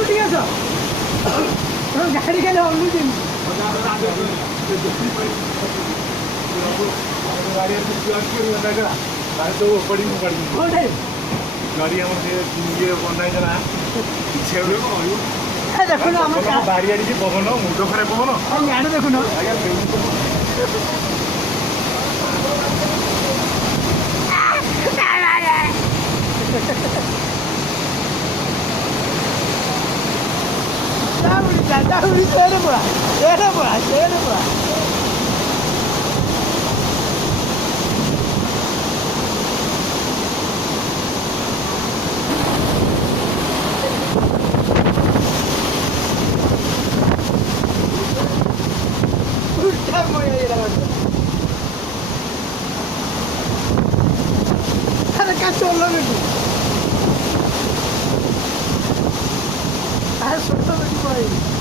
उठी गया गाड़ी के लिए हल्लू दिन गाड़ी हम ये बनाई देना देखो ना हम बारी आड़ी की पवन मुंड खराब पवन यार देखो ना Dauri sere pura. Udah mau ya dapat. Ada kacau lagi. Ada soto lagi boy.